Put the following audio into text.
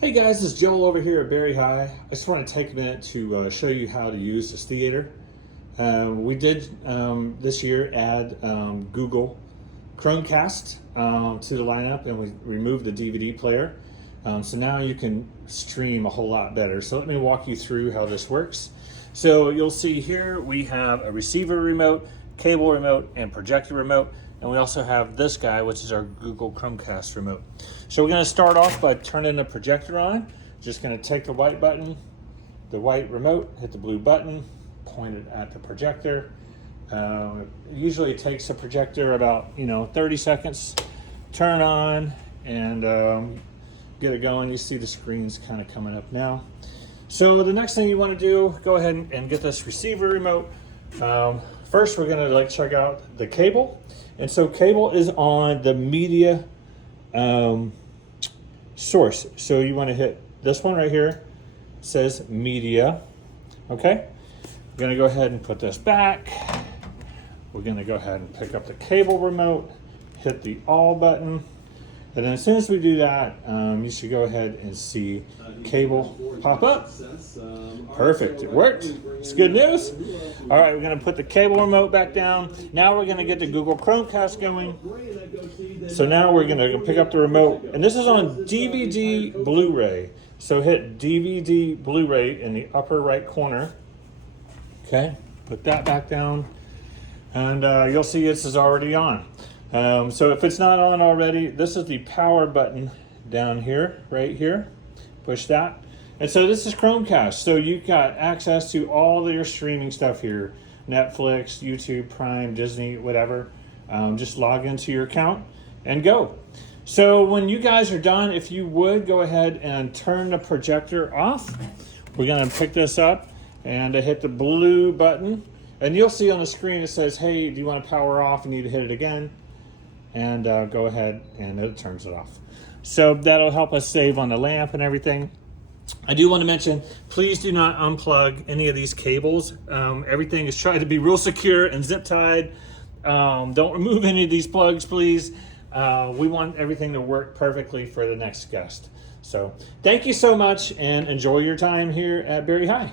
Hey guys, it's Joel over here at Berry High. I just want to take a minute to show you how to use this theater. We did this year add Google Chromecast to the lineup, and we removed the DVD player. So now you can stream a whole lot better. So let me walk you through how this works. So you'll see here we have a receiver remote, cable remote, and projector remote. And we also have this guy, which is our Google Chromecast remote. So we're gonna start off by turning the projector on. Just gonna take the white button, the white remote, hit the blue button, point it at the projector. Usually it takes the projector about 30 seconds. Turn on and get it going. You see the screen's kind of coming up now. So the next thing you want to do, go ahead and get this receiver remote. First, we're gonna check out the cable. And so cable is on the media source. So you want to hit this one right here. It says media. Okay. We're going to go ahead and put this back. We're going to go ahead and pick up the cable remote, hit the all button. And then as soon as we do that, you should go ahead and see cable pop up. Perfect, it worked. It's good news. All right, we're gonna put the cable remote back down. Now we're gonna get the Google Chromecast going. So now we're gonna pick up the remote, and this is on DVD Blu-ray. So hit DVD Blu-ray in the upper right corner. Okay, put that back down, and you'll see this is already on. So if it's not on already, this is the power button down here, right here. Push that. And so this is Chromecast. So you've got access to all of your streaming stuff here. Netflix, YouTube, Prime, Disney, whatever. Just log into your account and go. So when you guys are done, if you would, go ahead and turn the projector off. We're gonna pick this up and hit the blue button. And you'll see on the screen it says, hey, do you want to power off? You need to hit it again. And go ahead and it turns it off. So that'll help us save on the lamp and everything. I do want to mention, please do not unplug any of these cables. Everything is tried to be real secure and zip tied. Don't remove any of these plugs, please. We want everything to work perfectly for the next guest. So thank you so much and enjoy your time here at Berry High.